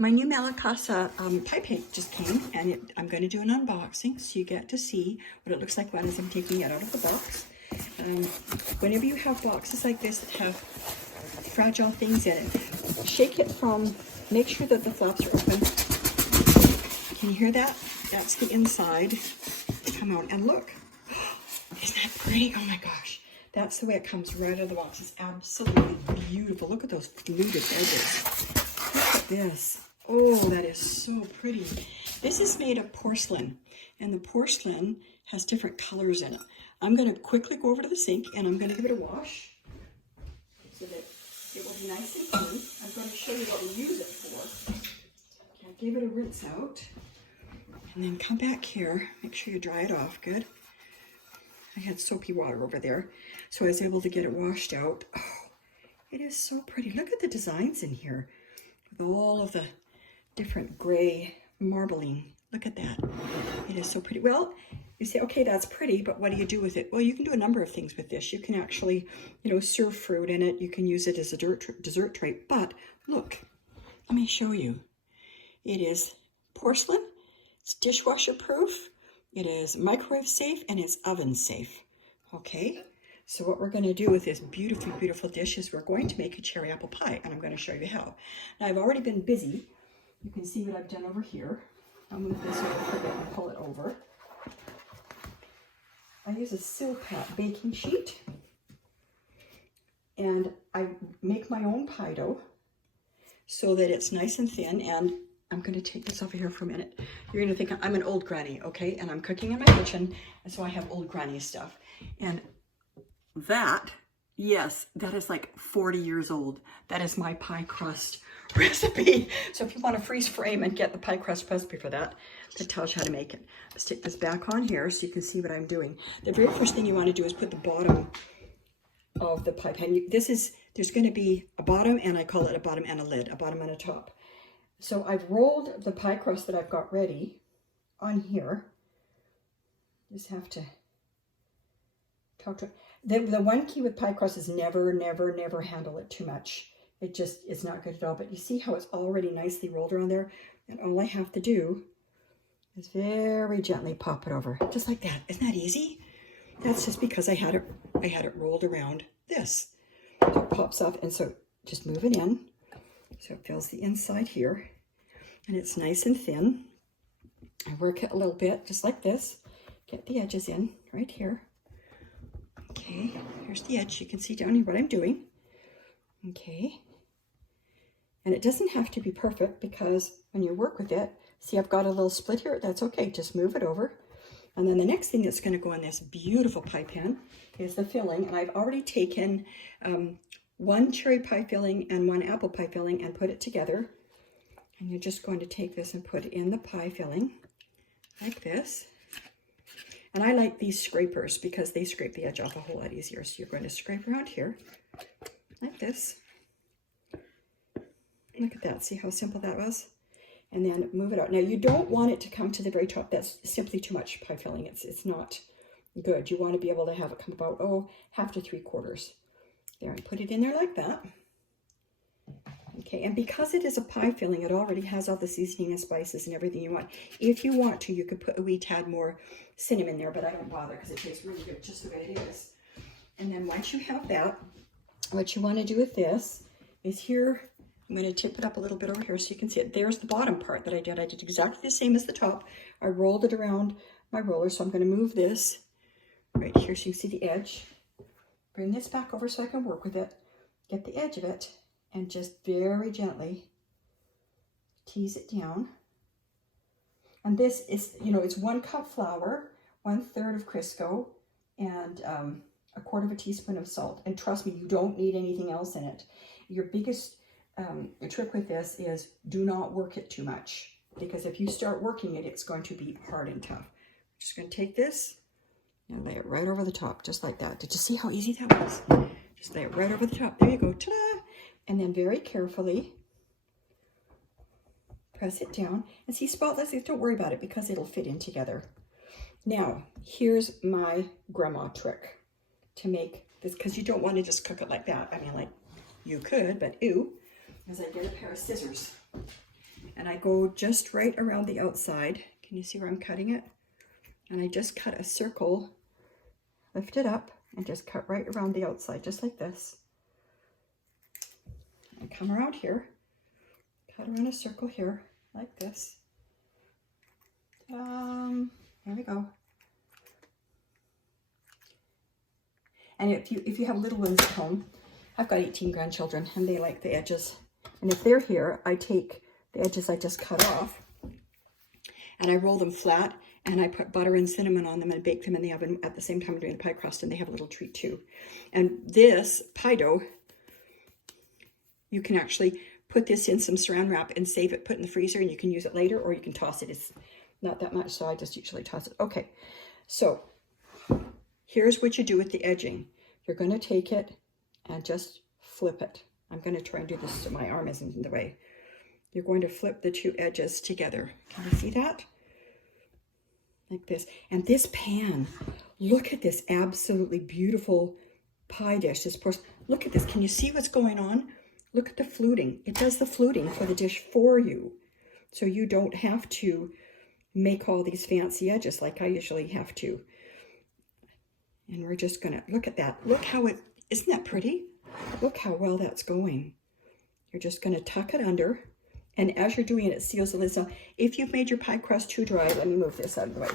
My new Malacasa pie paint just came, and I'm going to do an unboxing so you get to see what it looks like when I'm taking it out of the box. Whenever you have boxes like this that have fragile things in it, shake it from, make sure that the flaps are open. Can you hear that? That's the inside. Come out and look. Isn't that pretty? Oh my gosh. That's the way it comes right out of the box. It's absolutely beautiful. Look at those fluted edges. Look at this. Oh, that is so pretty. This is made of porcelain, and the porcelain has different colors in it. I'm going to quickly go over to the sink, and I'm going to give it a wash so that it will be nice and clean. I'm going to show you what we use it for. Okay, give it a rinse out, and then come back here. Make sure you dry it off good. I had soapy water over there, so I was able to get it washed out. Oh, it is so pretty. Look at the designs in here with all of the different gray marbling. Look at that. It is so pretty. Well, you say, okay, that's pretty, but what do you do with it? Well, you can do a number of things with this. You can actually, serve fruit in it. You can use it as a dessert tray. But look, let me show you. It is porcelain. It's dishwasher proof. It is microwave safe, and it's oven safe. Okay, so what we're going to do with this beautiful, beautiful dish is we're going to make a cherry apple pie, and I'm going to show you how. Now, I've already been busy. You can see what I've done over here. I'll move this over for a bit and pull it over. I use a Silpat baking sheet, and I make my own pie dough so that it's nice and thin. And I'm going to take this over here for a minute. You're going to think I'm an old granny, okay? And I'm cooking in my kitchen, and so I have old granny stuff. And that, yes, that is like 40 years old. That is my pie crust recipe. So if you want to freeze frame and get the pie crust recipe for that, that tells you how to make it. Let's take this back on here so you can see what I'm doing. The very first thing you want to do is put the bottom of the pie pan. There's going to be a bottom, and I call it a bottom and a lid, a bottom and a top. So I've rolled the pie crust that I've got ready on here. Just have to talk to it. The one key with pie crust is never, never, never handle it too much. It's not good at all. But you see how it's already nicely rolled around there? And all I have to do is very gently pop it over, just like that. Isn't that easy? That's just because I had it rolled around this. So it pops off, and so just move it in. So it fills the inside here, and it's nice and thin. I work it a little bit, just like this. Get the edges in right here. Okay, here's the edge. You can see down here what I'm doing. Okay. And it doesn't have to be perfect, because when you work with it, see, I've got a little split here. That's okay. Just move it over. And then the next thing that's going to go in this beautiful pie pan is the filling. And I've already taken one cherry pie filling and one apple pie filling and put it together. And you're just going to take this and put it in the pie filling like this. And I like these scrapers because they scrape the edge off a whole lot easier. So you're going to scrape around here like this. Look at that. See how simple that was? And then move it out. Now, you don't want it to come to the very top. That's simply too much pie filling. It's not good. You want to be able to have it come about, half to 3/4. There, and put it in there like that. Okay, and because it is a pie filling, it already has all the seasoning and spices and everything you want. If you want to, you could put a wee tad more cinnamon there, but I don't bother because it tastes really good just the way it is. And then once you have that, what you want to do with this is here, I'm going to tip it up a little bit over here so you can see it. There's the bottom part that I did. I did exactly the same as the top. I rolled it around my roller, so I'm going to move this right here so you can see the edge. Bring this back over so I can work with it. Get the edge of it and just very gently tease it down. And this is, it's 1 cup flour, 1/3 of Crisco, and 1/4 teaspoon of salt. And trust me, you don't need anything else in it. Your biggest trick with this is do not work it too much, because if you start working it, it's going to be hard and tough. I'm just going to take this and lay it right over the top, just like that. Did you see how easy that was? Just lay it right over the top. There you go. Ta-da! And then very carefully press it down. And see, spotless, don't worry about it because it'll fit in together. Now, here's my grandma trick to make this, because you don't want to just cook it like that. I mean, like, you could, but ew, is I get a pair of scissors. And I go just right around the outside. Can you see where I'm cutting it? And I just cut a circle, lift it up, and just cut right around the outside, just like this. I come around here, cut around a circle here, like this. There we go. And if you have little ones at home, I've got 18 grandchildren and they like the edges. And if they're here, I take the edges I just cut off and I roll them flat and I put butter and cinnamon on them and bake them in the oven at the same time I'm doing the pie crust, and they have a little treat too. And this pie dough, you can actually put this in some saran wrap and save it, put it in the freezer, and you can use it later or you can toss it. It's not that much, so I just usually toss it. Okay, so here's what you do with the edging. You're going to take it and just flip it. I'm going to try and do this so my arm isn't in the way. You're going to flip the two edges together. Can you see that? Like this. And this pan, look at this absolutely beautiful pie dish. This porcelain. Look at this. Can you see what's going on? Look at the fluting. It does the fluting for the dish for you. So you don't have to make all these fancy edges like I usually have to. And we're just going to look at that. Look how it, isn't that pretty? Look how well that's going. You're just going to tuck it under. And as you're doing it, it seals the lid. So if you've made your pie crust too dry, let me move this out of the way.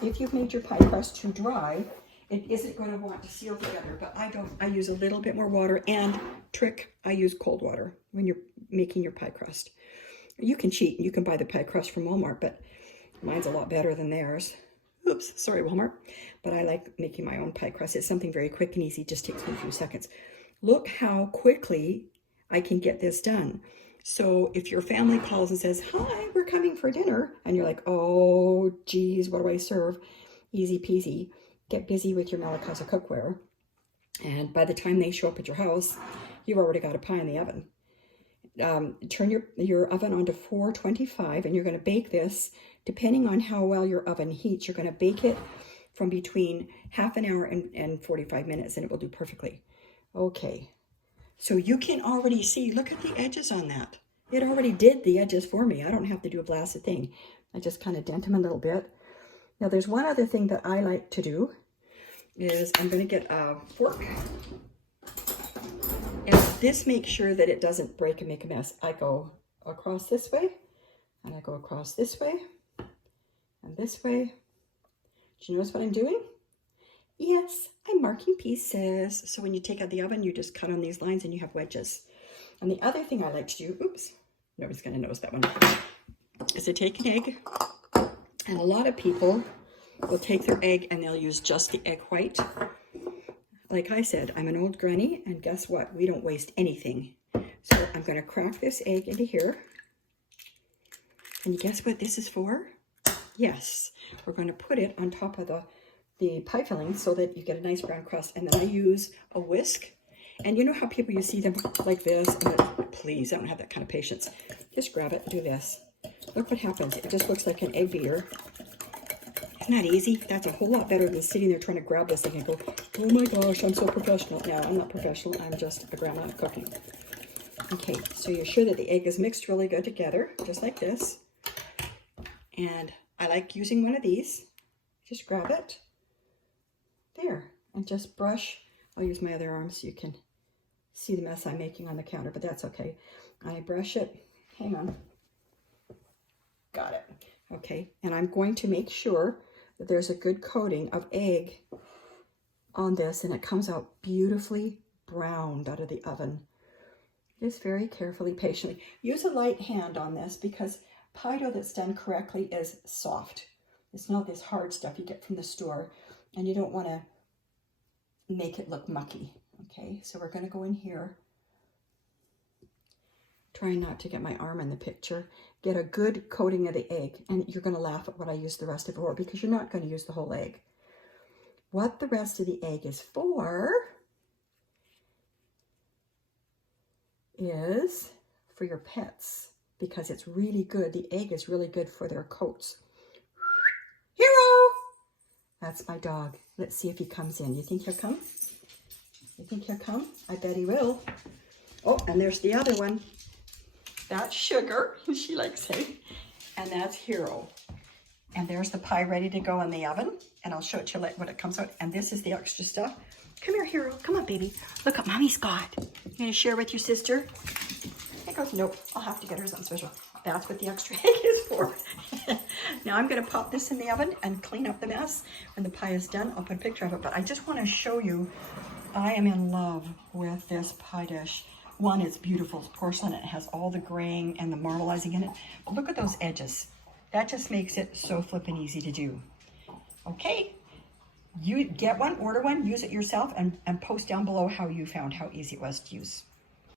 If you've made your pie crust too dry, it isn't going to want to seal together, but I don't. I use a little bit more water, and trick, I use cold water when you're making your pie crust. You can cheat. You can buy the pie crust from Walmart, but mine's a lot better than theirs. Oops, sorry, Walmart. But I like making my own pie crust. It's something very quick and easy. Just takes me a few seconds. Look how quickly I can get this done. So if your family calls and says, hi, we're coming for dinner, and you're like, oh, geez, what do I serve? Easy peasy. Get busy with your Malacasa cookware. And by the time they show up at your house, you've already got a pie in the oven. Turn your oven on to 425, and you're going to bake this. Depending on how well your oven heats, you're going to bake it from between half an hour and 45 minutes, and it will do perfectly. Okay. So you can already see, look at the edges on that. It already did the edges for me. I don't have to do a blasted thing. I just kind of dent them a little bit. Now there's one other thing that I like to do is I'm going to get a fork. And this makes sure that it doesn't break and make a mess. I go across this way, and I go across this way, and this way. Do you notice what I'm doing? Yes, I'm marking pieces. So when you take out the oven, you just cut on these lines and you have wedges. And the other thing I like to do, oops, nobody's going to notice that one, is to take an egg. And a lot of people will take their egg and they'll use just the egg white. Like I said, I'm an old granny, and guess what? We don't waste anything. So I'm going to crack this egg into here. And guess what this is for? Yes, we're going to put it on top of the pie filling so that you get a nice brown crust. And then I use a whisk. And you know how people, you see them like this? And please, I don't have that kind of patience. Just grab it and do this. Look what happens. It just looks like an egg beater. Isn't that easy? That's a whole lot better than sitting there trying to grab this thing and go, oh my gosh, I'm so professional. No, I'm not professional. I'm just a grandma cooking. Okay, so you're sure that the egg is mixed really good together, just like this. And I like using one of these. Just grab it. There. And just brush. I'll use my other arm so you can see the mess I'm making on the counter, but that's okay. I brush it. Hang on. Got it. Okay, and I'm going to make sure that there's a good coating of egg on this, and it comes out beautifully browned out of the oven. Just very carefully, patiently. Use a light hand on this because pie dough that's done correctly is soft. It's not this hard stuff you get from the store, and you don't want to make it look mucky. Okay, so we're going to go in here. Trying not to get my arm in the picture. Get a good coating of the egg, and you're going to laugh at what I use the rest of it for because you're not going to use the whole egg. What the rest of the egg is for is for your pets because it's really good. The egg is really good for their coats. Hero! That's my dog. Let's see if he comes in. You think he'll come? You think he'll come? I bet he will. Oh, and there's the other one. That's Sugar, she likes it. And that's Hero. And there's the pie ready to go in the oven. And I'll show it to you when it comes out. And this is the extra stuff. Come here, Hero. Come on, baby. Look what Mommy's got. You gonna share with your sister? He goes, nope, I'll have to get her something special. That's what the extra egg is for. Now I'm gonna pop this in the oven and clean up the mess. When the pie is done, I'll put a picture of it. But I just wanna show you, I am in love with this pie dish. One, it's beautiful, it's porcelain. It has all the graying and the marbelizing in it. But look at those edges. That just makes it so flippin' easy to do. Okay, you get one, order one, use it yourself, and post down below how you found how easy it was to use.